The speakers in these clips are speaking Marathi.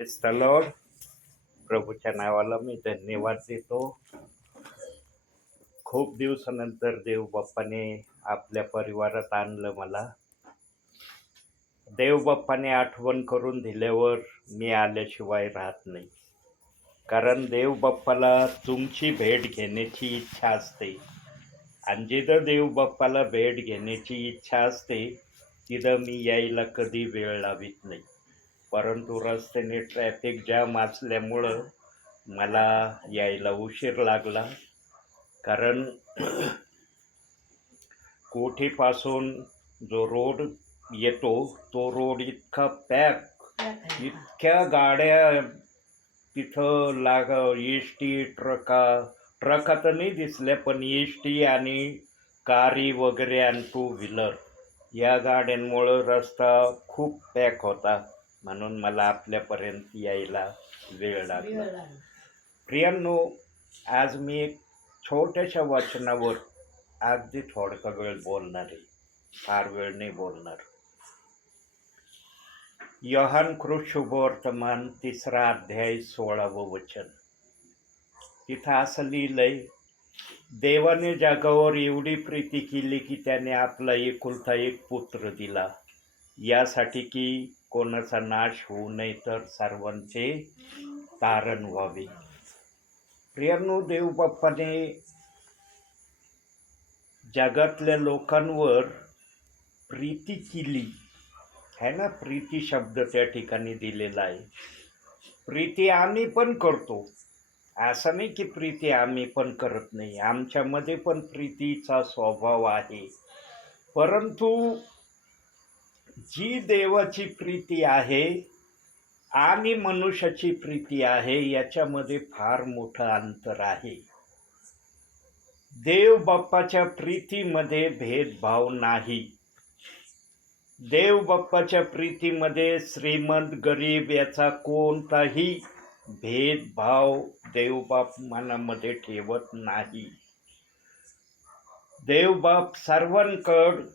Praise the Lord. प्रभूच्या नावाला मी धन्यवाद देतो. खूप दिवसानंतर देव बाप्पाने आपल्या परिवारात आणलं मला. देव बाप्पाने आठवण करून दिल्यावर मी आल्याशिवाय राहत नाही. कारण देव बाप्पाला तुमची भेट घेण्याची इच्छा असते आणि जिथं देव बाप्पाला भेट घेण्याची इच्छा असते तिथं मी यायला कधी वेळ लावित नाही. परंतु रस्त्याने ट्रॅफिक जॅम असल्यामुळं मला यायला उशीर लागला. कारण कोठीपासून जो रोड येतो तो रोड इतका पॅक, इतक्या गाड्या तिथं एस टी ट्रका तर नाही दिसल्या, पण एस टी आणि कारी वगैरे आणि टू व्हीलर या गाड्यांमुळं रस्ता खूप पॅक होता. म्हणून मला आपल्यापर्यंत यायला वेळ लागला. प्रियांनो, आज मी एक छोट्याशा वचनावर अगदी थोडका वेळ बोलणार आहे, फार वेळ नाही बोलणार. योहान कृत शुभवर्तमान 3रा अध्याय 16वं वचन. तिथं असं लिहिलंय, देवाने जगावर एवढी प्रीती केली की त्याने आपला एकुलता एक पुत्र दिला, यासाठी की कोणाचा नाश होऊ नये तर सर्वांचे तारण व्हावे. प्रियांनो, देव बाप्पाने जगातल्या लोकांवर प्रीती केली है ना. प्रीती शब्द त्या ठिकाणी दिलेला आहे. प्रीती आम्ही पण करतो, असं नाही की प्रीती आम्ही पण करत नाही. आमच्यामध्ये पण प्रीतीचा स्वभाव आहे. परंतु जी देवाची प्रीती आहे आणि मनुष्याची प्रीती आहे याच्यामध्ये फार मोठं अंतर आहे. देव बाप्पाच्या प्रीतीमध्ये भेदभाव नाही. देव बाप्पाच्या प्रीतीमध्ये श्रीमंत गरीब याचा कोणताही भेदभाव देवबाप मनामध्ये ठेवत नाही. देवबाप सर्वांकडं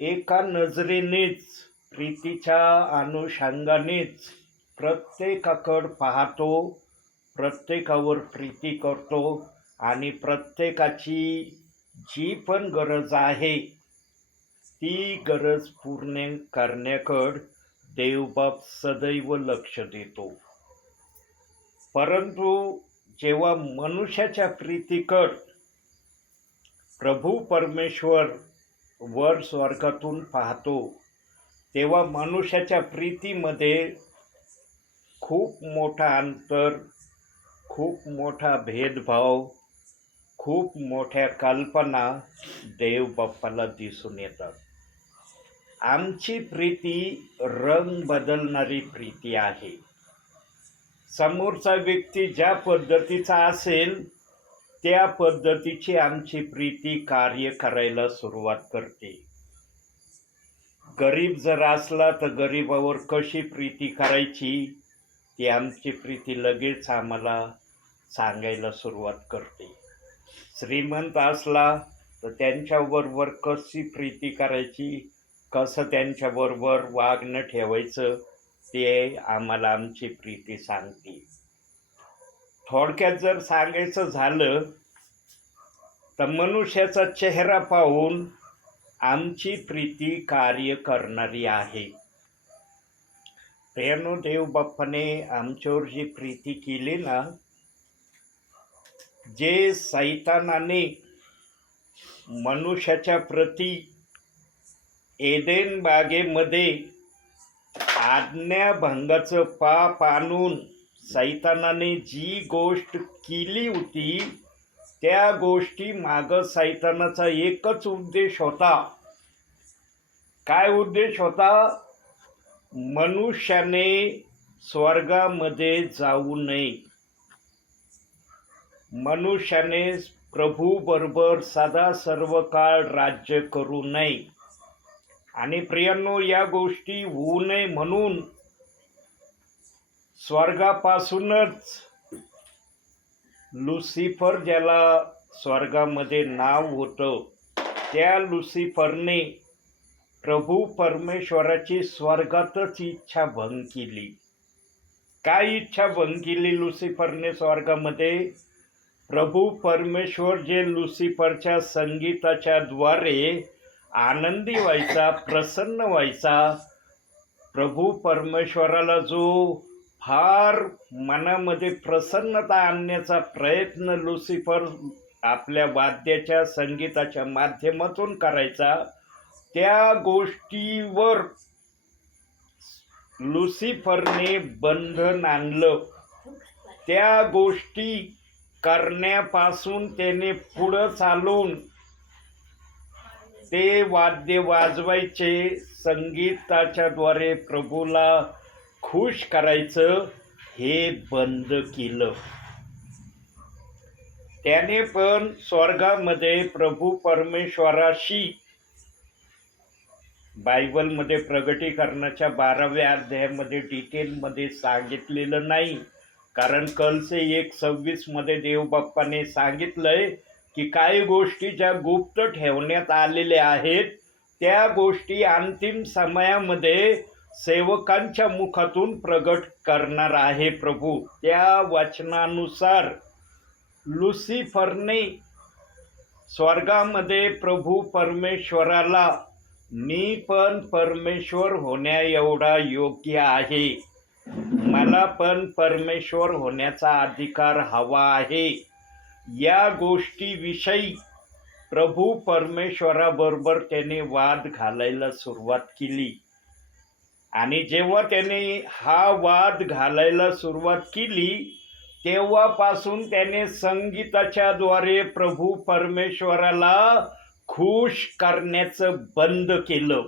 एका नजरेनेच, प्रीतीच्या अनुषंगानेच प्रत्येकाकडं पाहतो, प्रत्येकावर प्रीती करतो आणि प्रत्येकाची जी पण गरज आहे ती गरज पूर्ण करण्याकडं देवबाप सदैव लक्ष देतो. परंतु जेव्हा मनुष्याच्या प्रीतीकडं प्रभू परमेश्वर वर स्वर्गातून पाहतो तेव्हा मनुष्याच्या प्रीतीमध्ये खूप मोठा अंतर, खूप मोठा भेदभाव, खूप मोठ्या कल्पना देव बाप्पाला दिसून येतात. आमची प्रीती रंग बदलणारी प्रीती आहे. समोरचा व्यक्ती ज्या पद्धतीचा असेल त्या पद्धतीची आमची प्रीती कार्य करायला सुरुवात करते. गरीब जर असला तर गरीबावर कशी प्रीती करायची ती आमची प्रीती लगेच आम्हाला सांगायला सुरुवात करते. श्रीमंत असला तर त्यांच्याबरोबर कशी प्रीती करायची, कसं त्यांच्याबरोबर वागणं ठेवायचं ते आम्हाला आमची प्रीती सांगते. थोडक्यात जर सांगायचं झालं तर मनुष्याचा चेहरा पाहून आमची प्रीती कार्य करणारी आहे. प्रियांनो, देव बाप्पाने आमच्यावर जी प्रीती केली ना, जे सैतानाने मनुष्याच्या प्रती एदेन बागेमध्ये आज्ञाभंगाचं पाप आणून सैतानाने जी गोष्ट केली होती त्या गोष्टी मागं सैतानाचा एकच उद्देश होता. काय उद्देश होता? मनुष्याने स्वर्गामध्ये जाऊ नये, मनुष्याने प्रभू बरोबर सदा सर्व काळ राज्य करू नये. आणि प्रियांनो, या गोष्टी होऊ नये म्हणून स्वर्गापासूनच लुसिफर, ज्याला स्वर्गामध्ये नाव होतं, त्या लुसिफरने प्रभू परमेश्वराची स्वर्गातच इच्छा भंग केली. काय इच्छा भंग केली लुसिफरने स्वर्गामध्ये? प्रभू परमेश्वर जे लुसिफरच्या संगीताच्या द्वारे आनंदी व्हायचा, प्रसन्न व्हायचा, प्रभू परमेश्वराला जो फार मनामध्ये प्रसन्नता आणण्याचा प्रयत्न लुसिफर आपल्या वाद्याच्या संगीताच्या माध्यमातून करायचा, त्या गोष्टीवर लुसिफरने बंधन आणलं. त्या गोष्टी करण्यापासून त्याने पुढं चालून ते वाद्य वाजवायचे, संगीताच्या द्वारे प्रभूला खुश करायचं, हे बंद केलं. त्याने पण स्वर्गामध्ये प्रभू परमेश्वराशी बायबलमध्ये प्रगटीकरणाच्या 12व्या अध्यायामध्ये डिटेलमध्ये सांगितलेलं नाही. कारण कलसे 1:26 मध्ये देवबाप्पाने सांगितलंय की काही गोष्टी ज्या गुप्त ठेवण्यात आलेल्या आहेत त्या गोष्टी अंतिम समयामध्ये सेवकांच्या मुखातून प्रगट करणार आहे प्रभू. त्या वचनानुसार लुसिफरने स्वर्गामध्ये प्रभू परमेश्वराला मी पण परमेश्वर होण्या एवढा योग्य आहे, मला पण परमेश्वर होण्याचा अधिकार हवा आहे, या गोष्टीविषयी प्रभू परमेश्वराबरोबर त्याने वाद घालायला सुरुवात केली. आणि जेव्हा त्याने हा वाद घालायला सुरुवात केली तेव्हापासून त्याने संगीताच्या द्वारे प्रभू परमेश्वराला खुश करण्याचं बंद केलं.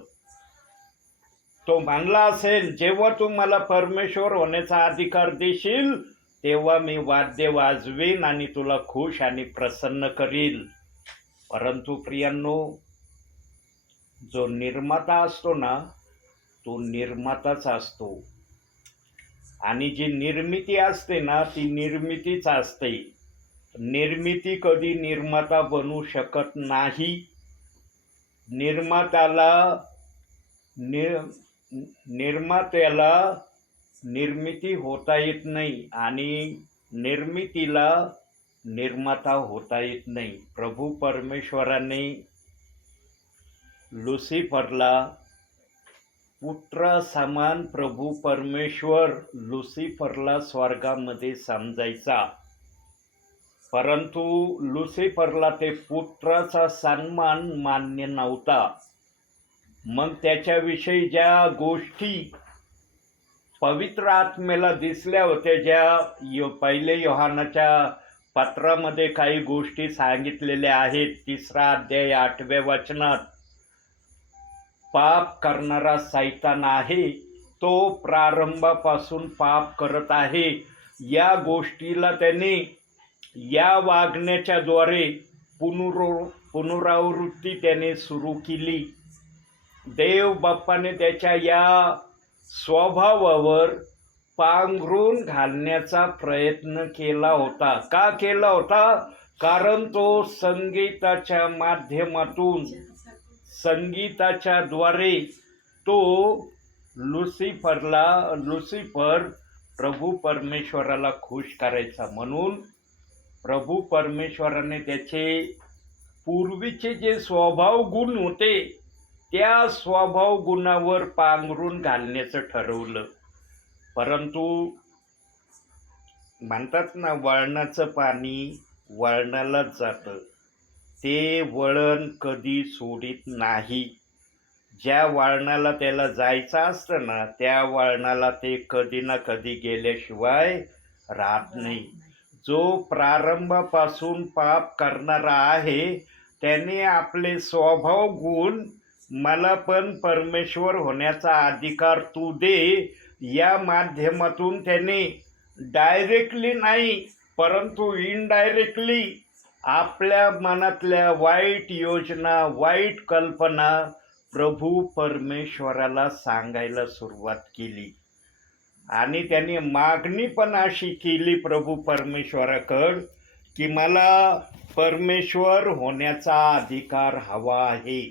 तो म्हणला असेल, जेव्हा तू मला परमेश्वर होण्याचा अधिकार देशील तेव्हा मी वाद्य वाजवीन आणि तुला खुश आणि प्रसन्न करील. परंतु प्रियांनो, जो निर्माता असतो ना तो निर्माताच असतो, आणि जी निर्मिती असते ना ती निर्मितीच असते. निर्मिती कधी निर्माता बनू शकत नाही. निर्मात्याला निर्मिती होता येत नाही आणि निर्मितीला निर्माता होता येत नाही. प्रभू परमेश्वराने लुसिफरला पुत्र समान प्रभू परमेश्वर लुसिफरला स्वर्गामध्ये समजायचा, परंतु लुसिफरला ते पुत्राचा सन्मान मान्य नव्हता. मग त्याच्याविषयी ज्या गोष्टी पवित्र आत्मेला दिसल्या होत्या, ज्या पहिले योहानाच्या पत्रामध्ये काही गोष्टी सांगितलेल्या आहेत, 3 अध्याय 8व्या वचनात, पाप करणारा सैतान आहे, तो प्रारंभापासून पाप करत आहे, या गोष्टीला त्याने या वागण्याच्या द्वारे पुनरावृत्ती त्याने सुरू केली. देव बाप्पाने त्याच्या या स्वभावावर पांघरून घालण्याचा प्रयत्न केला होता. का केला होता? कारण तो संगीताच्या माध्यमातून, संगीताच्या द्वारे तो लुसिफर प्रभू परमेश्वराला खुश करायचा. म्हणून प्रभू परमेश्वराने त्याचे पूर्वीचे जे स्वभाव गुण होते त्या स्वभाव गुणावर पांघरून घालण्याचं ठरवलं. परंतु म्हणतात ना, वळणाचं पाणी वळणालाच जातं, ते वळण कधी सोडित नाही. ज्या वळणाला त्याला जायचं असतं ना त्या वळणाला ते कधी ना कधी गेल्याशिवाय राहत नाही. जो प्रारंभापासून पाप करणारा आहे त्याने आपले स्वभाव गुण, मला पण परमेश्वर होण्याचा अधिकार तू दे, या माध्यमातून त्याने डायरेक्टली नाही परंतु इनडायरेक्टली आपल्या मनातल्या वाईट योजना, वाईट कल्पना प्रभू परमेश्वराला सांगायला सुरुवात केली. आणि त्याने मागणी पण अशी केली प्रभू परमेश्वराकडं की मला परमेश्वर होण्याचा अधिकार हवा आहे,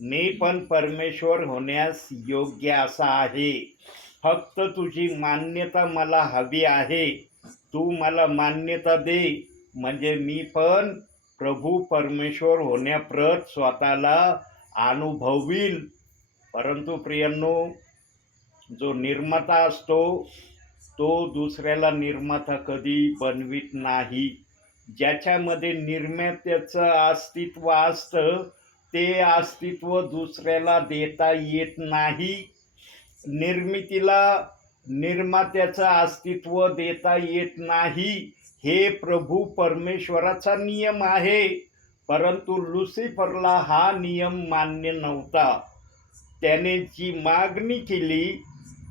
मी पण परमेश्वर होण्यास योग्य असा आहे, फक्त तुझी मान्यता मला हवी आहे, तू मला मान्यता दे, म्हणजे मी पण प्रभू परमेश्वर होण्याप्रत स्वतःला अनुभवील. परंतु प्रियांनो, जो निर्माता असतो तो दुसऱ्याला निर्माता कधी बनवित नाही. ज्याच्यामध्ये निर्मात्याचं अस्तित्व असतं ते अस्तित्व दुसऱ्याला देता येत नाही. निर्मितीला निर्मात्याचं अस्तित्व देता येत नाही. हे प्रभू परमेश्वराचा नियम आहे. परंतु लुसिफरला हा नियम मान्य नव्हता. त्याने जी मागणी केली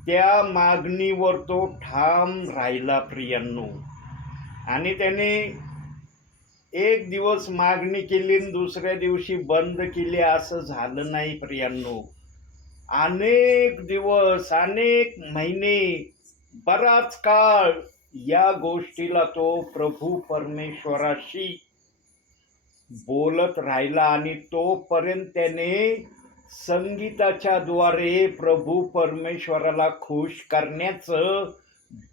त्या मागणीवर तो ठाम राहिला प्रियांनो. आणि त्याने एक दिवस मागणी केली आणि दुसऱ्या दिवशी बंद केली असं झालं नाही प्रियांनो. अनेक दिवस, अनेक महिने, बराच काळ या गोष्टीला तो प्रभू परमेश्वराशी बोलत राहिला. आणि तोपर्यंत त्याने संगीताच्या द्वारे प्रभू परमेश्वराला खुश करण्याचं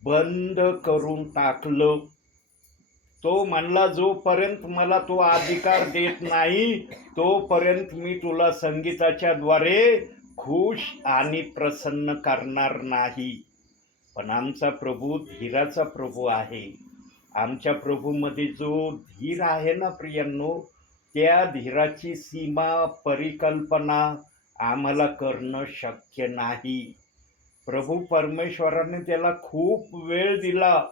बंद करून टाकलं. तो म्हणला, जोपर्यंत मला तो अधिकार देत नाही तोपर्यंत मी तुला संगीताच्या द्वारे खुश आणि प्रसन्न करणार नाही. पण आमचा प्रभू धीराचा प्रभू आहे. आमच्या प्रभूमध्ये जो धीर आहे ना प्रियांनो, त्या धीराची सीमा, परिकल्पना आम्हाला करणं शक्य नाही. प्रभू परमेश्वराने त्याला खूप वेळ दिला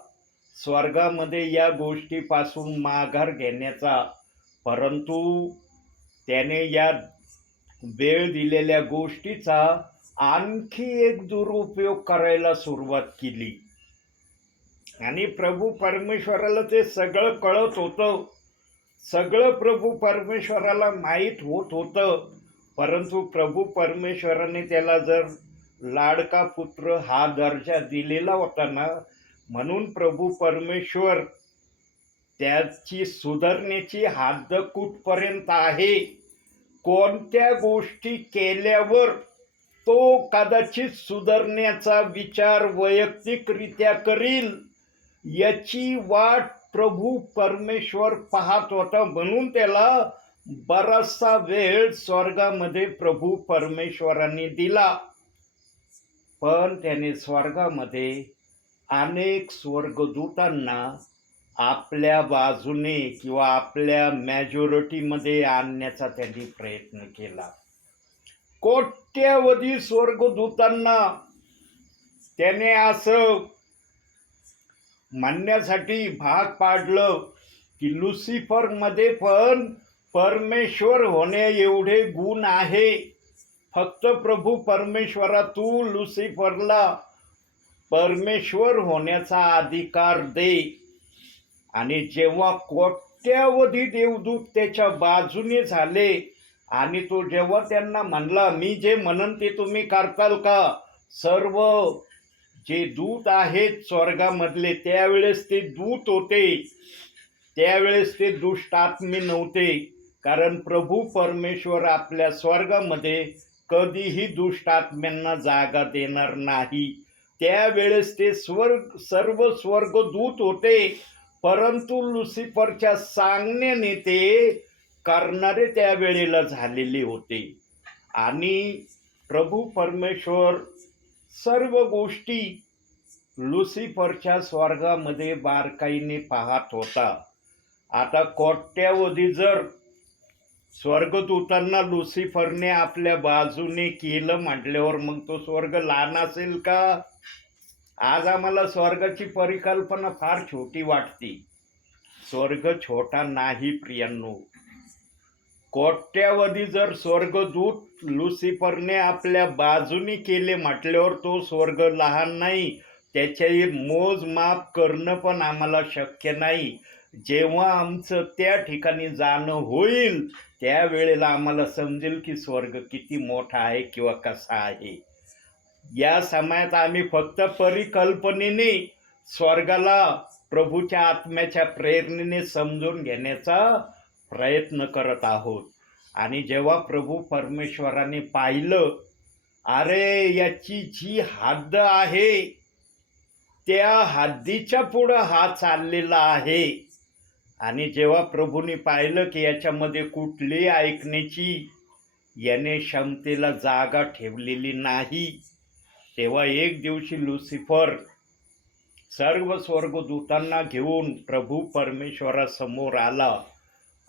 स्वर्गामध्ये या गोष्टीपासून माघार घेण्याचा. परंतु त्याने या वेळ दिलेल्या गोष्टीचा आणखी एक दुरुपयोग करायला सुरुवात केली. आणि प्रभू परमेश्वराला ते सगळं कळत होतं. सगळं प्रभू परमेश्वराला माहीत होत होतं. परंतु प्रभू परमेश्वराने त्याला जर लाडका पुत्र हा दर्जा दिलेला होता ना, म्हणून प्रभू परमेश्वर त्याची सुधारण्याची हद्द कुठपर्यंत आहे, कोणत्या गोष्टी केल्यावर तो कदाचित सुधारण्याचा विचार वैयक्तिकरित्या करील याची वाट प्रभू परमेश्वर पाहत होता. म्हणून त्याला बराचसा वेळ स्वर्गामध्ये प्रभू परमेश्वरांनी दिला. पण त्याने स्वर्गामध्ये अनेक स्वर्गदूतांना आपल्या बाजूने किंवा आपल्या मॅजॉरिटीमध्ये आणण्याचा त्यांनी प्रयत्न केला. कोट्यवधी स्वर्गदूतांना त्याने असं म्हणण्यासाठी भाग पाडलं की लुसिफरमध्ये पण परमेश्वर होणे एवढे गुण आहे. फक्त प्रभू परमेश्वरा तू लुसिफरला परमेश्वर होण्याचा अधिकार दे. आणि जेव्हा कोट्यवधी देवदूत त्याच्या बाजूने झाले आणि तो जेव्हा त्यांना म्हणला, मी जे म्हणन ते तुम्ही करताल का? सर्व जे दूत आहेत स्वर्गामधले, त्यावेळेस ते दूत होते, त्यावेळेस ते दुष्ट आत्मे नव्हते. कारण प्रभू परमेश्वर आपल्या स्वर्गामध्ये कधीही दुष्ट आत्म्यांना जागा देणार नाही. त्यावेळेस ते सर्व स्वर्गदूत होते. परंतु लुसिफरच्या सांगण्याने ते करणारे त्यावेळेला झालेले होते. आणि प्रभू परमेश्वर सर्व गोष्टी लुसिफरच्या स्वर्गामध्ये बारकाईने पाहत होता. आता कोट्यावधी जर स्वर्गदूतांना लुसिफरने आपल्या बाजूने केलं म्हटल्यावर मग तो स्वर्ग लहान असेल का? आज आम्हाला स्वर्गाची परिकल्पना फार छोटी वाटते. स्वर्ग छोटा नाही प्रियांनो. कोट्यावधी जर स्वर्गदूत लुसिफरने आपल्या बाजूने केले म्हटल्यावर तो स्वर्ग लहान नाही. त्याचे मोजमाप करणं पण आम्हाला शक्य नाही. जेव्हा आमचं त्या ठिकाणी जाणं होईल त्यावेळेला आम्हाला समजेल की स्वर्ग किती मोठा आहे किंवा कसा आहे. या समयात आम्ही फक्त परिकल्पनेने स्वर्गाला प्रभूच्या आत्म्याच्या प्रेरणेने समजून घेण्याचा प्रयत्न करत आहोत. आणि जेव्हा प्रभू परमेश्वराने पाहिलं अरे याची जी हद्द आहे त्या हद्दीच्या पुढं हा चाललेला आहे. आणि जेव्हा प्रभूने पाहिलं की याच्यामध्ये कुठली ऐकण्याची याने क्षमतेला जागा ठेवलेली नाही, तेव्हा एक दिवशी लुसिफर सर्व स्वर्गदूतांना घेऊन प्रभू परमेश्वरासमोर आला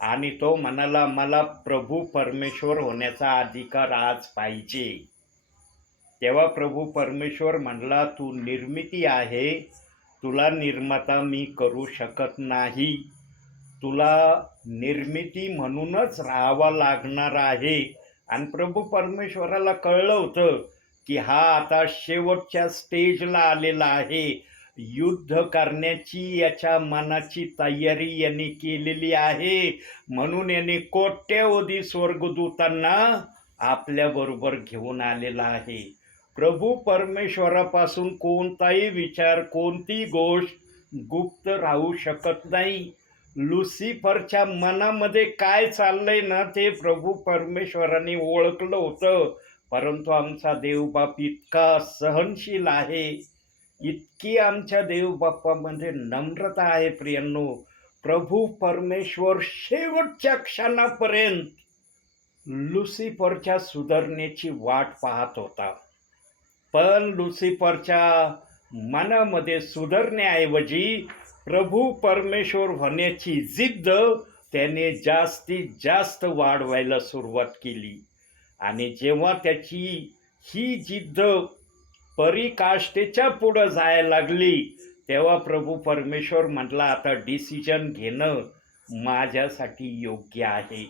आणि तो म्हणाला, मला प्रभू परमेश्वर होण्याचा अधिकार आज पाहिजे. तेव्हा प्रभू परमेश्वर म्हणला, तू निर्मिती आहे, तुला निर्माता मी करू शकत नाही, तुला निर्मिती म्हणूनच राहावं लागणार आहे. आणि प्रभू परमेश्वराला कळलं होतं की हा आता शेवटच्या स्टेजला आलेला आहे, युद्ध करण्याची याच्या मनाची तयारी यांनी केलेली आहे. म्हणून यांनी कोट्यवधी स्वर्गदूतांना आपल्याबरोबर घेऊन आलेला आहे. प्रभू परमेश्वरापासून कोणताही विचार, कोणती गोष्ट गुप्त राहू शकत नाही. लुसिफरच्या मनामध्ये काय चाललंय ना ते प्रभू परमेश्वराने ओळखलं होतं. परंतु आमचा देवबाप इतका सहनशील आहे, इतकी आमच्या देवबापामध्ये नम्रता आहे. प्रियांनो, प्रभू परमेश्वर शेवटच्या क्षणापर्यंत लुसिफरच्या सुधारणेची वाट पाहत होता. पण लुसिफरच्या मनामध्ये सुधारण्याऐवजी प्रभू परमेश्वर होण्याची जिद्द त्याने जास्तीत जास्त वाढवायला सुरुवात केली. आणि जेव्हा त्याची ही जिद्द परीकाष्ठेच्या पुढं जायला लागली, तेव्हा प्रभू परमेश्वर म्हटला, आता डिसिजन घेणं माझ्यासाठी योग्य आहे.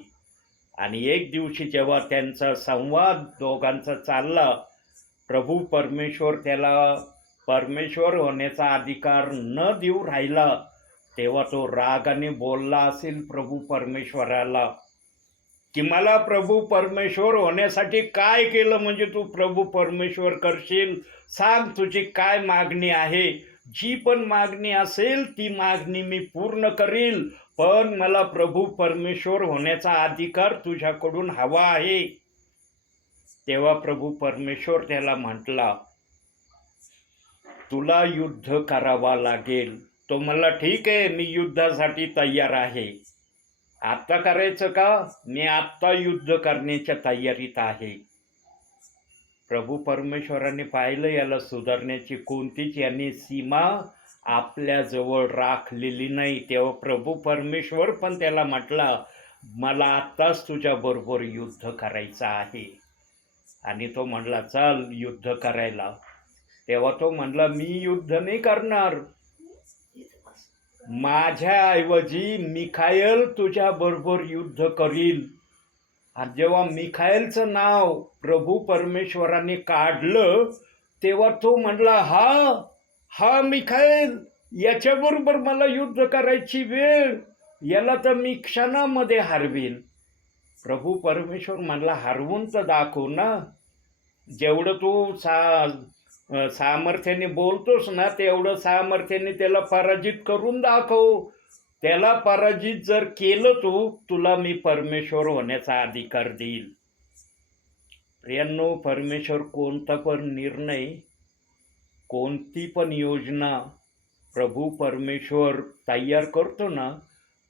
आणि एक दिवशी जेव्हा त्यांचा संवाद दोघांचा चालला, प्रभू परमेश्वर त्याला परमेश्वर होण्याचा अधिकार न देऊ राहिला, तेव्हा तो रागाने बोलला असेल प्रभू परमेश्वराला की मला प्रभू परमेश्वर होण्यासाठी काय केलं म्हणजे तू प्रभू परमेश्वर करशील? सांग, तुझी काय मागणी आहे? जी पण मागणी असेल ती मागणी मी पूर्ण करील, पण मला प्रभू परमेश्वर होण्याचा अधिकार तुझ्याकडून हवा आहे. तेव्हा प्रभू परमेश्वर त्याला म्हटला, तुला युद्ध करावा लागेल. तो म्हणला, ठीक आहे, मी युद्धासाठी तयार आहे. आत्ता करायचं का? मी आत्ता युद्ध करण्याच्या तयारीत आहे. प्रभू परमेश्वराने पाहिलं याला सुधारण्याची कोणतीच यांनी सीमा आपल्याजवळ राखलेली नाही. तेव्हा प्रभू परमेश्वर पण त्याला म्हटला, मला आत्ताच तुझ्याबरोबर युद्ध करायचं आहे. आणि तो म्हणला, चल युद्ध करायला. तेव्हा तो म्हणला, मी युद्ध नाही करणार, माझ्याऐवजी मिखाएल तुझ्याबरोबर युद्ध करील. आणि जेव्हा मिखाएलचं नाव प्रभू परमेश्वराने काढलं, तेव्हा तो म्हणला, हा मिखाएल, याच्याबरोबर मला युद्ध करायची वेळ, याला तर मी क्षणामध्ये हरवीन. प्रभू परमेश्वर म्हणला, हरवून तर दाखव ना. जेवढं तू सामर्थ्याने बोलतोस ना, तेवढं सामर्थ्याने त्याला पराजित करून दाखव. त्याला पराजित जर केलं तुला मी परमेश्वर होण्याचा अधिकार देईल. प्रियांनो, परमेश्वर कोणता पण निर्णय, कोणती पण योजना प्रभू परमेश्वर तयार करतो ना,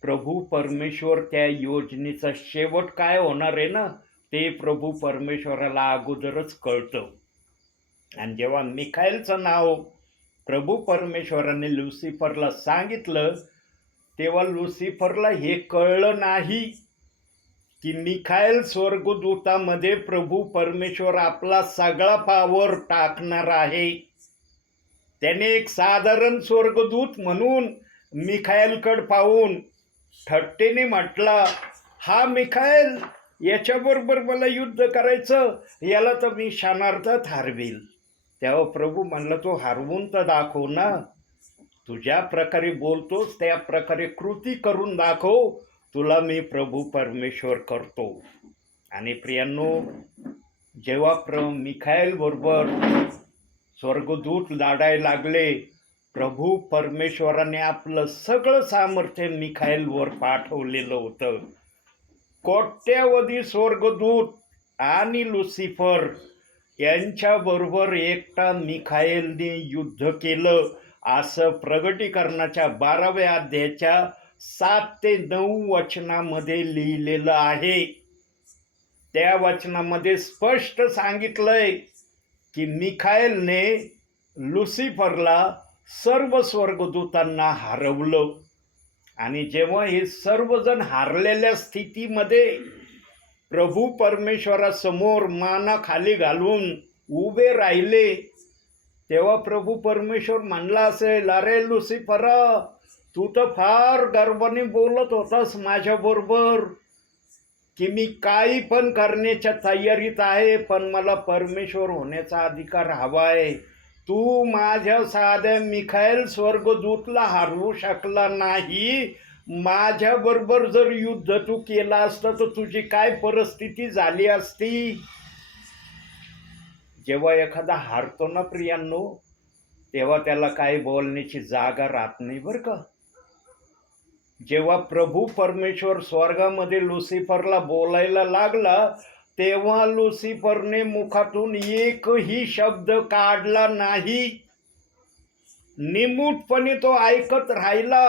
प्रभू परमेश्वर त्या योजनेचा शेवट काय होणार आहे ना, ते प्रभू परमेश्वराला अगोदरच कळतं. आणि जेव्हा मिखाएलचं नाव प्रभू परमेश्वराने लुसिफरला सांगितलं, तेव्हा लुसिफरला हे कळलं नाही की मिखाएल स्वर्गदूतामध्ये प्रभू परमेश्वर आपला सगळा पावर टाकणार आहे. त्याने एक साधारण स्वर्गदूत म्हणून मिखाएलकडे पाहून थट्टेने म्हटला, हा मिखाएल, याच्याबरोबर मला युद्ध करायचं, याला तर मी क्षणार्धात हरवील. तेव्हा प्रभू म्हणला, तो हरवून तर दाखव ना. तुझ्या प्रकारे बोलतोस त्या प्रकारे कृती करून दाखव, तुला मी प्रभू परमेश्वर करतो. आणि प्रियांनो, जेव्हा मिखाएल बरोबर स्वर्गदूत लढायला लागले, प्रभू परमेश्वराने आपलं सगळं सामर्थ्य मिखाएलवर पाठवलेलं होतं. कोट्यवधी स्वर्गदूत आणि लुसिफर यांच्याबरोबर एकटा मिखाएलने युद्ध केलं, असं प्रगटीकरणाच्या 12व्या अध्यायाच्या 7 ते 9 वचनामध्ये लिहिलेलं आहे. त्या वचनामध्ये स्पष्ट सांगितलंय की मिखाएलने लुसिफरला सर्व स्वर्गदूतांना हरवलं. आणि जेव्हा हे सर्वजण हारलेल्या स्थितीमध्ये प्रभू परमेश्वरासमोर माना खाली घालून उभे राहिले, तेव्हा प्रभू परमेश्वर म्हणला असेल, अरे लुसिफरा, तू तर फार गर्वाने बोलत होतास माझ्याबरोबर की मी काही पण करण्याच्या तयारीत आहे, पण मला परमेश्वर होण्याचा अधिकार हवाय. तू माझ्या साध्या मिखाएल स्वर्गदूतला हरवू शकला नाही. माझ्याबरोबर जर युद्ध तू केला असतं तर तुझी काय परिस्थिती झाली असती. जेव्हा एखादा हारतो ना प्रियांनो, तेव्हा त्याला काही बोलण्याची जागा राहत नाही बरं का. जेव्हा प्रभू परमेश्वर स्वर्गामध्ये लुसिफरला बोलायला लागला, तेव्हा लुसिफरने मुखातून एकही शब्द काढला नाही. निमूटपणे तो ऐकत राहिला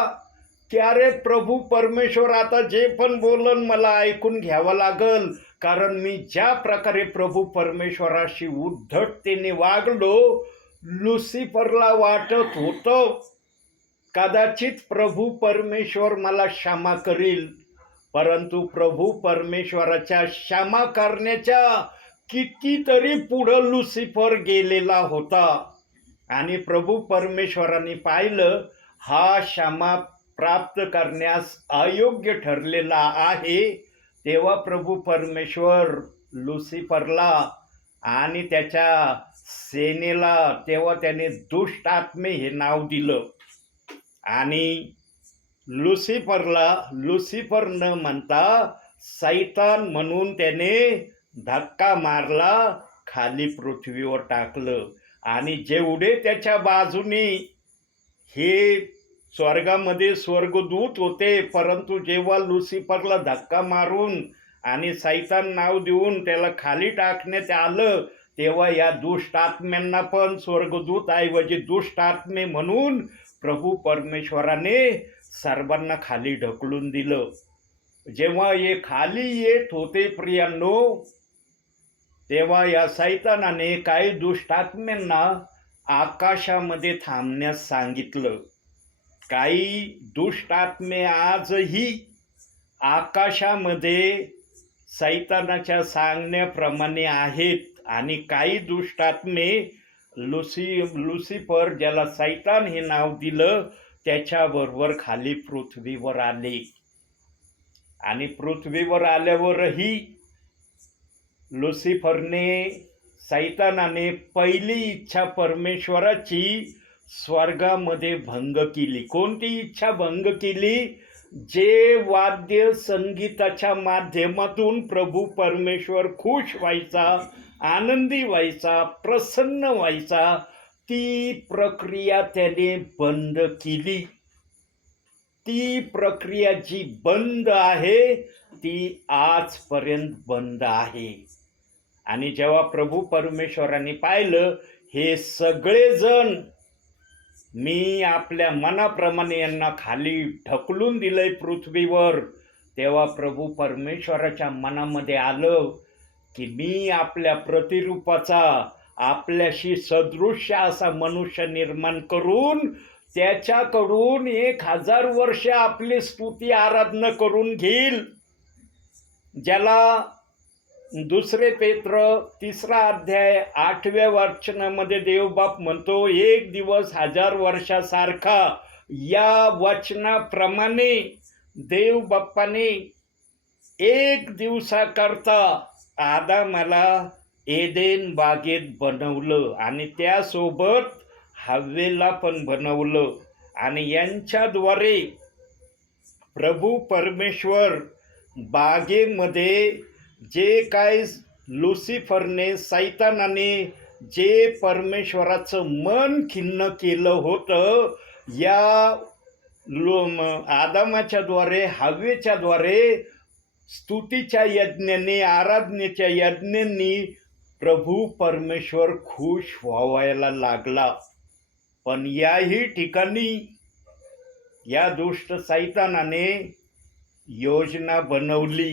की अरे प्रभू परमेश्वर आता जे पण बोलन मला ऐकून घ्यावं लागल, कारण मी ज्या प्रकारे प्रभू परमेश्वराशी उद्धटतेने वागलो, लुसिफरला वाटत होतं कदाचित प्रभू परमेश्वर मला क्षमा करील. परंतु प्रभू परमेश्वराच्या क्षमा करण्याच्या कितीतरी पुढं लुसिफर गेलेला होता. आणि प्रभू परमेश्वराने पाहिलं हा क्षमा प्राप्त करण्यास अयोग्य ठरलेला आहे. तेव्हा प्रभू परमेश्वर लुसिफरला आणि त्याच्या सेनेला तेव्हा त्याने दुष्ट आत्मे हे नाव दिलं. आणि लुसिफरला लुसिफर न म्हणता सैतान म्हणून त्याने धक्का मारला, खाली पृथ्वीवर टाकलं. आणि जेवढे त्याच्या बाजूने हे स्वर्गामध्ये स्वर्गदूत होते, परंतु जेव्हा लुसिफरला धक्का मारून आणि सैतान नाव देऊन त्याला खाली टाकण्यात आलं, तेव्हा या दुष्ट आत्म्यांना पण स्वर्गदूत ऐवजी दुष्ट आत्मे म्हणून प्रभू परमेश्वराने सर्वांना खाली ढकलून दिलं. जेव्हा हे खाली येत होते प्रियांनो, तेव्हा या सैतानाने काही दुष्ट आत्म्यांना आकाशामध्ये थांबण्यास सांगितलं. काही दुष्ट आत्मे आजही आकाशामध्ये सैतानाच्या सांगण्याप्रमाणे आहेत. आणि काही दुष्ट आत्मे लुसिफर ज्याला सैतान हे नाव दिलं त्याच्याबरोबर खाली पृथ्वीवर आले. आणि पृथ्वीवर आल्यावरही लुसिफरने सैतानाने पहिली इच्छा परमेश्वराची स्वर्गामध्ये भंग केली. कोणती इच्छा भंग केली? जे वाद्य संगीताच्या माध्यमातून प्रभू परमेश्वर खुश व्हायचा, आनंदी व्हायचा, प्रसन्न व्हायचा, ती प्रक्रिया त्याने बंद केली. ती प्रक्रिया जी बंद आहे ती आजपर्यंत बंद आहे. आणि जेव्हा प्रभू परमेश्वराने पाहिलं हे सगळेजण मी आपल्या मनाप्रमाणे यांना खाली ढकलून दिलंय पृथ्वीवर, तेव्हा प्रभू परमेश्वराच्या मनामध्ये आलं की मी आपल्या प्रतिरूपाचा आपल्याशी सदृश्य असा मनुष्य निर्माण करून त्याच्याकडून 1000 वर्ष आपली स्तुती आराधना करून घेईल. ज्याला 2 पेत्र 3 अध्याय 8व्या वचनामध्ये देवबाप म्हणतो, 1 दिवस 1000 वर्षासारखा. या वचनाप्रमाणे देवबाप्पाने 1 दिवसाकरता आदामाला एदेन बागेत बनवलं आणि त्यासोबत हव्वेला पण बनवलं. आणि यांच्याद्वारे प्रभू परमेश्वर बागेमध्ये जे काय लुसिफरने सैतानाने जे परमेश्वराचं मन खिन्न केलं होतं, या आदामाच्या द्वारे हव्वेच्या द्वारे स्तुतीच्या यज्ञाने आराधनेच्या यज्ञांनी प्रभू परमेश्वर खुश व्हावायला लागला. पण याही ठिकाणी या दुष्ट सैतानाने योजना बनवली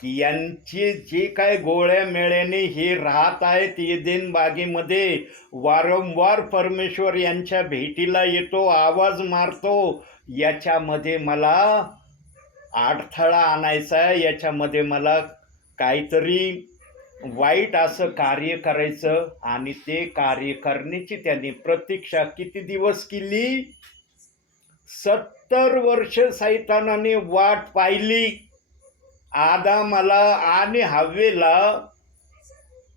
की यांचे जे काय गोळ्या मेळ्याने हे राहत आहेत एदेन बागेमध्ये, वारंवार परमेश्वर यांच्या भेटीला येतो, आवाज मारतो, याच्यामध्ये मला अडथळा आणायचा आहे, याच्यामध्ये मला काहीतरी वाईट असं कार्य करायचं. आणि ते कार्य करण्याची त्यांनी प्रतीक्षा किती दिवस केली? 70 वर्ष सैतानाने वाट पाहिली आदामाला आणि हव्वेला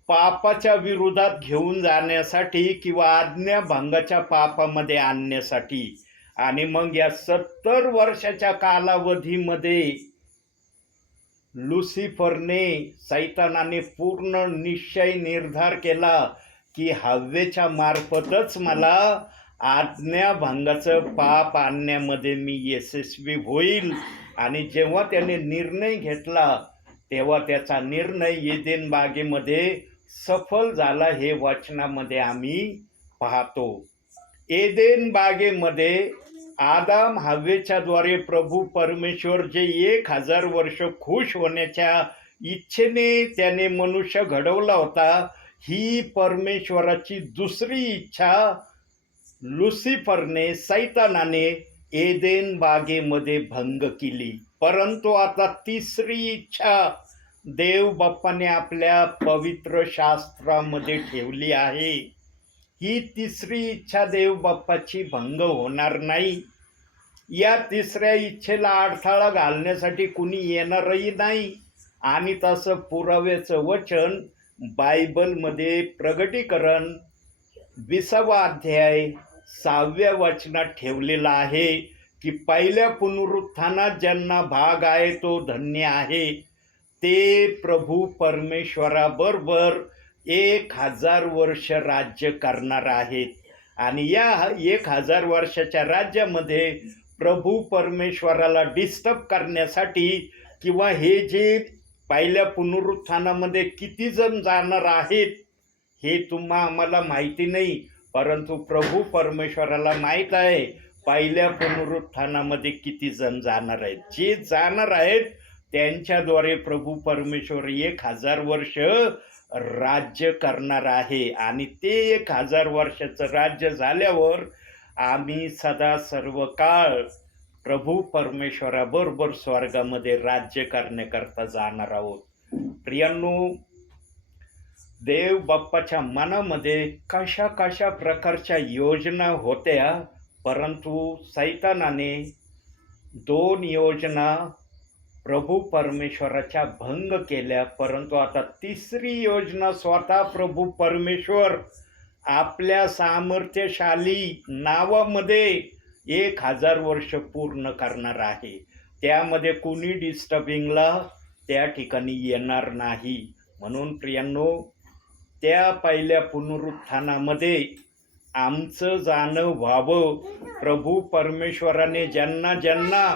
पापाच्या विरोधात घेऊन जाण्यासाठी किंवा आज्ञाभंगाच्या पापामध्ये आणण्यासाठी. आणि मग या 70 वर्षाच्या कालावधीमध्ये लुसिफरने, सैतानाने पूर्ण निश्चय निर्धार केला की हव्वेच्या मार्फतच मला आज्ञाभंगाचं पाप आणण्यामध्ये मी यशस्वी होईल. आणि जेव्हा त्याने निर्णय घेतला तेव्हा त्याचा निर्णय एदेन बागेमध्ये सफल झाला, हे वचनामध्ये आम्ही पाहतो. एदेन बागेमध्ये आदाम हव्वेच्या द्वारे प्रभू परमेश्वर जे 1000 वर्ष खुश होण्याच्या इच्छेने त्याने मनुष्य घडवला होता, ही परमेश्वराची दुसरी इच्छा लुसिफरने, सैतानाने एदेन बागेमध्ये भंग केली. परंतु आता तिसरी इच्छा देव बाप्पाने आपल्या पवित्र शास्त्रामध्ये ठेवली आहे. ही तिसरी इच्छा देव बाप्पाची भंग होणार नाही. या तिसऱ्या इच्छेला अडथळा घालण्यासाठी कुणी येणारही नाही. आणि तसं पुराव्याचं वचन बायबलमध्ये प्रगटीकरण 20वा अध्याय 6व्या वचनात ठेवलेला आहे की पहिल्या पुनरुत्थानात ज्यांना भाग आहे तो धन्य आहे. ते प्रभू परमेश्वराबरोबर 1000 वर्ष राज्य करणार आहेत. आणि या 1000 वर्षाच्या राज्यामध्ये प्रभू परमेश्वराला डिस्टर्ब करण्यासाठी किंवा हे जे पहिल्या पुनरुत्थानामध्ये किती जण जाणार आहेत हे आम्हाला माहिती नाही, परंतु प्रभू परमेश्वराला माहीत आहे पहिल्या पुनरुत्थानामध्ये किती जण जाणार आहेत. जे जाणार आहेत त्यांच्याद्वारे प्रभू परमेश्वर 1000 वर्ष राज्य करणार आहे. आणि ते 1000 वर्षाचं राज्य झाल्यावर आम्ही सदा सर्व काळ प्रभू परमेश्वराबरोबर स्वर्गामध्ये राज्य करण्याकरता जाणार आहोत. प्रियांनो, देव बाप्पाच्या मनामध्ये कशा कशा प्रकारच्या योजना होत्या, परंतु सैतानाने 2 योजना प्रभू परमेश्वराच्या भंग केल्या. परंतु आता तिसरी योजना स्वतः प्रभू परमेश्वर आपल्या सामर्थ्यशाली नावामध्ये 1000 वर्ष पूर्ण करणार आहे. त्यामध्ये कुणी डिस्टर्बिंगला त्या ठिकाणी येणार नाही. म्हणून प्रियांनो, त्या पहिल्या पुनरुत्थानामध्ये आमचं जाणं व्हावं. प्रभू परमेश्वराने ज्यांना ज्यांना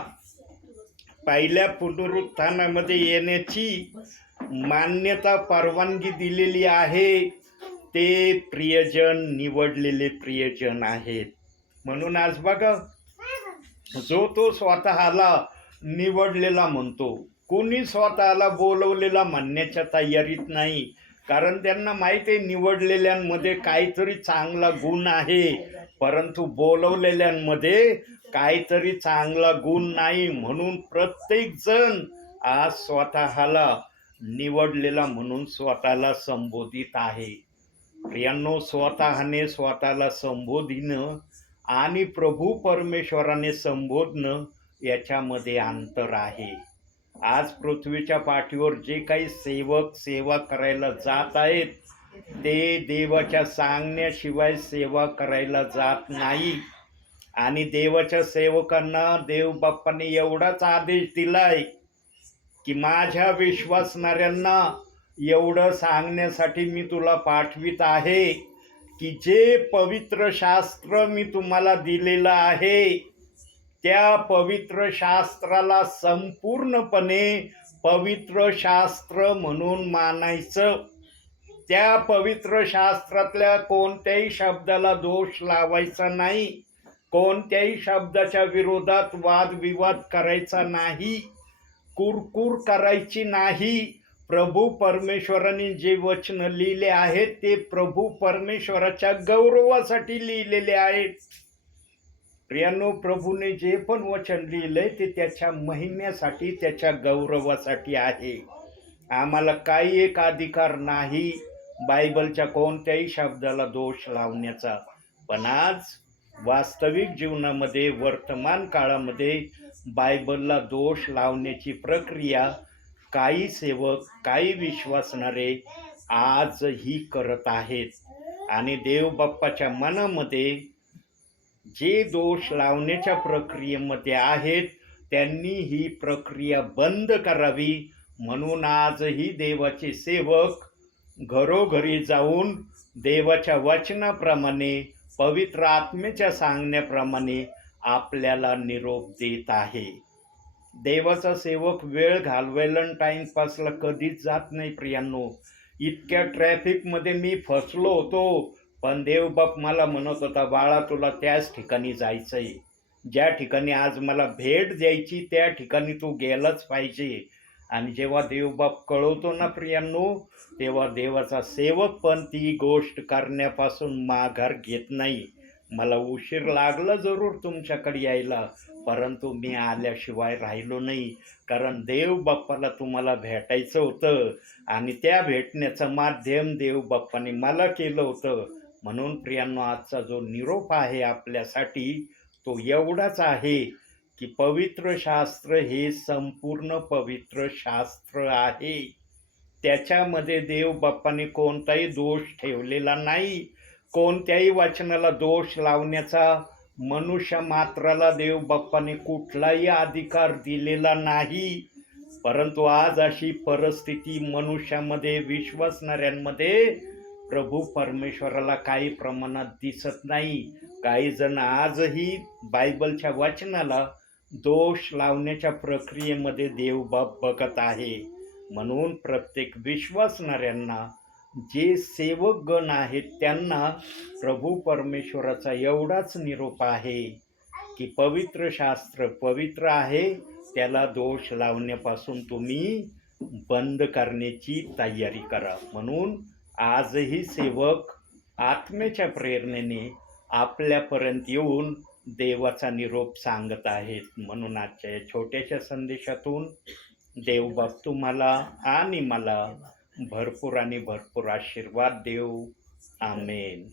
पहिल्या पुनरुत्थानामध्ये येण्याची मान्यता, परवानगी दिलेली आहे, ते प्रियजन निवडलेले प्रियजन आहेत. म्हणून आज बघा, जो तो स्वतःला निवडलेला म्हणतो, कोणी स्वतःला बोलवलेला म्हणण्याच्या तयारीत नाही. कारण त्यांना माहीत आहे निवडलेल्यांमध्ये काहीतरी चांगला गुण आहे, परंतु बोलवलेल्यांमध्ये काहीतरी चांगला गुण नाही. म्हणून प्रत्येक जण आज स्वतःला निवडलेला म्हणून स्वतःला संबोधित आहे. प्रियांनो, स्वतःने स्वतःला संबोधिणं आणि प्रभू परमेश्वराने संबोधणं याच्यामध्ये अंतर आहे. आज पृथ्वीच्या पाठीवर जे काही सेवक सेवा करायला जात आहेत ते देवाच्या सांगण्याशिवाय सेवा करायला जात नाही. आणि देवाच्या सेवकांना देव बाप्पाने एवढाच आदेश दिलाय की माझ्या विश्वासणाऱ्यांना एवढं सांगण्यासाठी मी तुला पाठवित आहे की जे पवित्र शास्त्र मी तुम्हाला दिलेलं आहे त्या पवित्र शास्त्राला संपूर्णपणे पवित्र शास्त्र म्हणून मानायचं. त्या पवित्र शास्त्रातल्या कोणत्याही शब्दाला दोष लावायचा नाही, कोणत्याही शब्दाच्या विरोधात वादविवाद करायचा नाही, कुरकुर करायची नाही. प्रभू परमेश्वराने जे वचन लिहिले आहेत ते प्रभू परमेश्वराच्या गौरवासाठी लिहिलेले आहेत. प्रियांनो, प्रभूने जे पण वचन लिहिलंय ते त्याच्या महिम्यासाठी, त्याच्या गौरवासाठी आहे. आम्हाला काही एक अधिकार नाही बायबलच्या कोणत्याही शब्दाला दोष लावण्याचा. पण आज वास्तविक जीवनामध्ये, वर्तमान काळामध्ये बायबलला दोष लावण्याची प्रक्रिया काही सेवक, काही विश्वासणारे आजही करत आहेत. आणि देव बाप्पाच्या मनामध्ये जे दोष लावण्याच्या प्रक्रियेमध्ये आहेत त्यांनी ही प्रक्रिया बंद करावी. म्हणून आजही देवाचे सेवक घरोघरी जाऊन देवाच्या वचनाप्रमाणे, पवित्र आत्म्याच्या सांगण्याप्रमाणे आपल्याला निरोप देत आहे. देवाचा सेवक वेळ घालवायला, टाइमपासला कधीच जात नाही. प्रियांनो, इतक्या ट्रॅफिकमध्ये मी फसलो होतो, पण देवबाप मला म्हणत होता, बाळा तुला त्याच ठिकाणी जायचंय, ज्या ठिकाणी आज मला भेट द्यायची त्या ठिकाणी तू गेलाच पाहिजे. आणि जेव्हा देवबाप कळवतो ना प्रियांनो, तेव्हा देवाचा सेवक पण ती गोष्ट करण्यापासून माघार घेत नाही. मला उशीर लागला जरूर तुमच्याकडे यायला, परंतु मी आल्याशिवाय राहिलो नाही. कारण देव बाप्पाला तुम्हाला भेटायचं होतं आणि त्या भेटण्याचं माध्यम देव बाप्पाने मला केलं होतं. म्हणून प्रियांनो, आजचा जो निरोप आहे आपल्यासाठी तो एवढाच आहे की पवित्र शास्त्र हे संपूर्ण पवित्र शास्त्र आहे. त्याच्यामध्ये देव बाप्पाने कोणताही दोष ठेवलेला नाही. कोणत्याही वचनाला दोष लावण्याचा मनुष्य मात्राला देव बाप्पाने कुठलाही अधिकार दिलेला नाही. परंतु आज अशी परिस्थिती मनुष्यामध्ये, विश्वासणाऱ्यांमध्ये प्रभू परमेश्वराला काही प्रमाणात दिसत नाही. काही जण आजही बायबलच्या वचनाला दोष लावण्याच्या प्रक्रियेमध्ये देवबाप बघत आहे. म्हणून प्रत्येक विश्वासणाऱ्यांना, जे सेवक गण आहेत त्यांना प्रभू परमेश्वराचा एवढाच निरोप आहे की पवित्र शास्त्र पवित्र आहे, त्याला दोष लावण्यापासून तुम्ही बंद करण्याची तयारी करा. म्हणून आजही सेवक आत्म्याच्या प्रेरणेने आपल्यापर्यंत येऊन देवाचा निरोप सांगत आहेत. म्हणून आजच्या या छोट्याशा संदेशातून देवबाप तुम्हाला आणि मला भरपूर आणि भरपूर आशीर्वाद देव. आमेन.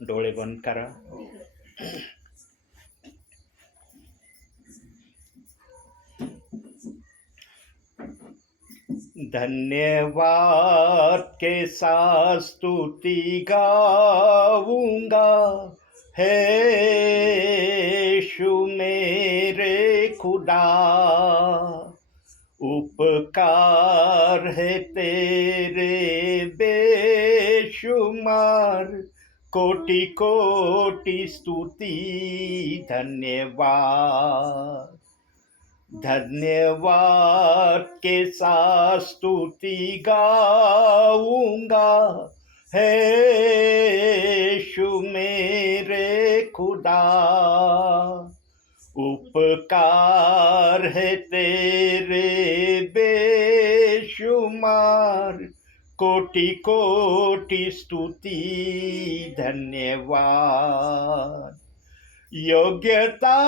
डोळे बंद करा. धन्यवाद के साथ स्तुति गाऊंगा, है यीशु मेरे खुदा, उपकार है तेरे बेशुमार, कोटि कोटि स्तुति धन्यवाद. धन्यवाद के साथ स्तुति गाऊंगा, है यीशु मेरे खुदा, उपकार है तेरे बेशुमार, कोटि कोटि स्तुति धन्यवाद. योग्यता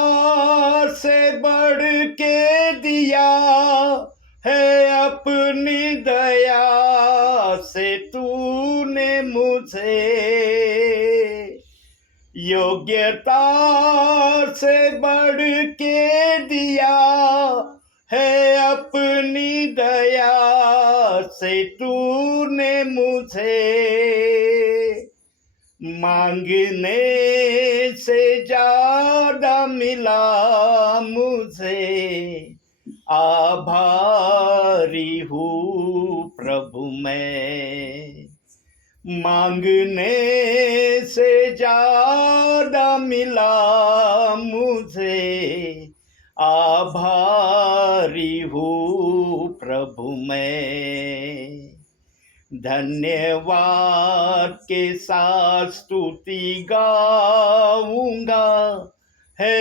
से बढ़ के दिया है अपनी दया से तूने मुझे, योग्यता से बढ़ के दिया है अपनी दया से तूने मुझे, मांगने से ज्यादा मिला मुझे, आभारी हूँ प्रभु मैं. मांगने से ज्यादा मिला मुझे, आभारी हूँ प्रभु मैं. धन्यवाद के साथ स्तुति गाऊंगा, है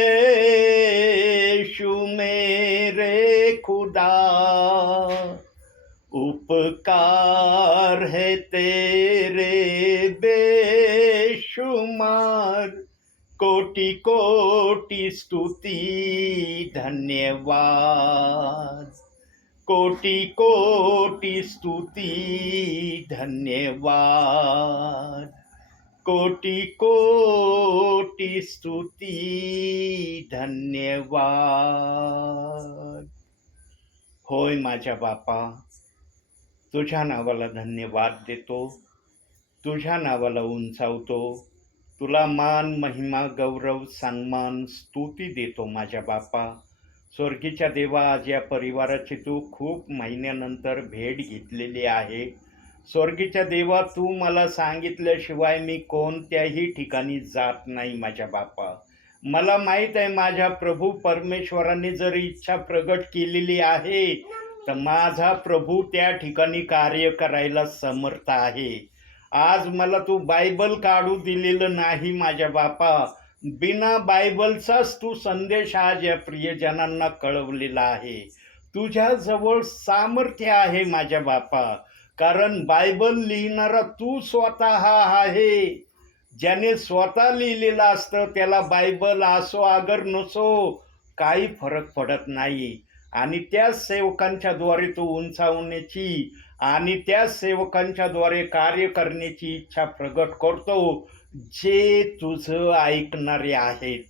यीशु मेरे खुदा, उपकार है तेरे बेशुमार, कोटि कोटि स्तुति धन्यवाद, कोटि कोटि स्तुति धन्यवाद, कोटि कोटि स्तुति धन्यवाद. होय माझ्या बापा, तुझ्या नावाला धन्यवाद देतो, तुझ्या नावाला उंचावतो, तुला मान महिमा गौरव सन्मान स्तुती देतो माझ्या बापा. स्वर्गीच्या देवा, आज या परिवाराची तू खूप महिन्यानंतर भेट घेतलेली आहे. स्वर्गीच्या देवा, तू मला सांगितल्याशिवाय मी कोणत्याही ठिकाणी जात नाही माझ्या बापा. मला माहीत आहे माझ्या प्रभू परमेश्वरांनी जर इच्छा प्रगट केलेली आहे तर माझा प्रभू त्या ठिकाणी कार्य करायला समर्थ आहे. आज मला तू बायबल काढू दिलेलं नाही माझ्या बापा. बिना बायबलचाच तू संदेश आज या प्रियजनांना कळवलेला आहे. तुझ्याजवळ सामर्थ्य आहे माझ्या बापा, कारण बायबल लिहिणारा तू स्वतः आहे. ज्याने स्वतः लिहिलेलं असतं त्याला बायबल असो अगर नसो काही फरक पडत नाही. आणि त्या सेवकांच्या द्वारे तू उंचावण्याची आणि त्या सेवकांच्या द्वारे कार्य करण्याची इच्छा प्रगट करतो जे तुझं ऐकणारे आहेत.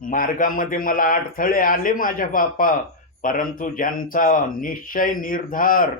मार्गामध्ये मला अडथळे आले माझ्या बापा, परंतु ज्यांचा निश्चय निर्धार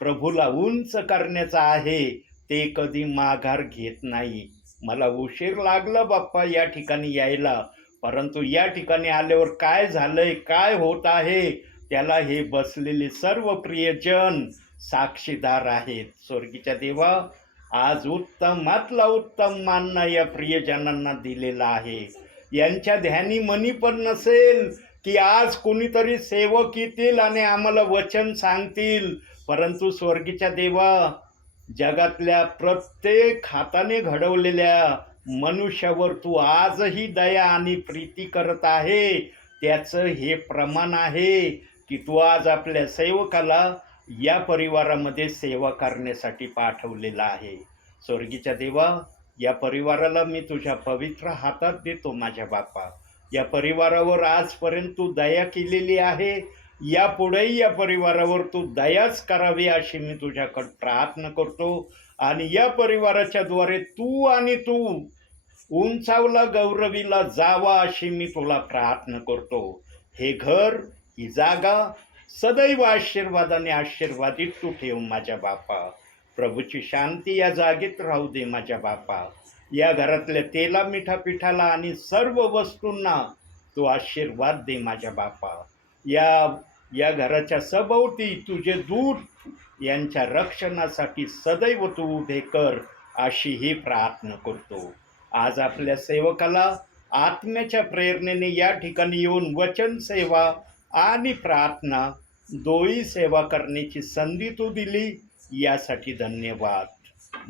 प्रभूला उंच करण्याचा आहे ते कधी माघार घेत नाही. मला उशीर लागला बाप्पा या ठिकाणी यायला, परंतु या ठिकाणी आल्यावर काय झालंय, काय होत आहे त्याला हे बसलेले सर्व प्रियजन साक्षीदार आहेत. स्वर्गीच्या देवा, आज उत्तमातला उत्तम मानना या प्रियजनांना दिलेला आहे. यांच्या ध्यानी मनी पण नसेल की आज कोणीतरी सेवक येतील आणि आम्हाला वचन सांगतील, परंतु स्वर्गीच्या देवा, जगातल्या प्रत्येक हाताने घडवलेल्या मनुष्यावर तू आजही दया आणि प्रीती करत आहे. त्याचं हे प्रमाण आहे की तू आज आपल्या सेवकाला या परिवारामध्ये सेवा करण्यासाठी पाठवलेला आहे. स्वर्गीच्या देवा, या परिवाराला मी तुझ्या पवित्र हातात देतो माझ्या बापा. या परिवारावर आजपर्यंत तू दया केलेली आहे, यापुढेही या परिवारावर तू दयाच करावी अशी मी तुझ्याकडे प्रार्थना करतो. आणि या परिवाराच्या द्वारे तू आणि तू उंचावला गौरवीला जावा अशी मी तुला प्रार्थना करतो. हे घर, ही जागा सदैव आशीर्वादाने आशीर्वादित तू ठेव माझ्या बापा. प्रभूची शांती या जागेत राहू दे माझ्या बापा. या घरातल्या तेला मिठा पिठाला आणि सर्व वस्तूंना तू आशीर्वाद दे माझ्या बापा. या घराच्या सभोवती तुझे दूत यांच्या रक्षणासाठी सदैव तू उभे कर अशी ही प्रार्थना करतो. आज आपल्या सेवकाला आत्म्याच्या प्रेरणेने या ठिकाणी येऊन वचन सेवा आणि प्रार्थना दोही सेवा करण्याची संधी तू दिली, यासाठी धन्यवाद.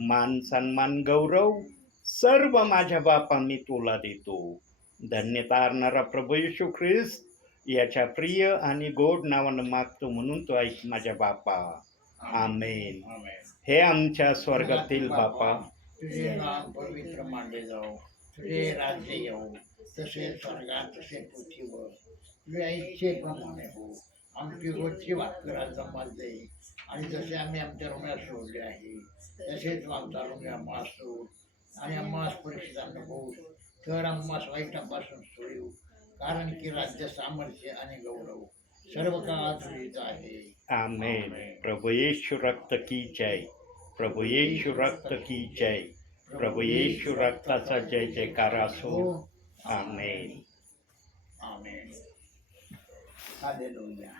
मान सन्मान गौरव सर्व माझ्या बापा मी तुला देतो. धन्यता आणणारा प्रभू येशू ख्रिस्त याच्या प्रिय आणि गोड नावानं मागतो म्हणून तो ऐक माझ्या बापा. आमेन. हे आमच्या स्वर्गातील बापा, तुझे नाम पवित्र मानले जाओ, तुझे राज्य येऊ, तसे स्वर्गात तसे पृथ्वीवर. तुझ्या इच्छेप्रमाणे हो. आमची रोजची भाकर आज आम्हाला दे, आणि जसे आम्ही आमच्या ऋणात सोडले आहे तसेच आमचा ऋण आम्हाला सोड, आणि आम्हाला परीक्षेचा नको तर आम्हाला वाईटापासून सोडू, कारण की राज्य, सामर्थ्य आणि गौरव सर्व काळ तुझीच आहे. आमेन. प्रभु येशू रक्त की जय. प्रभु येशू रक्त की जय. प्रभु येशू रक्ताचा जय जयकार असो. आमेन. आमेन. हालेलुया.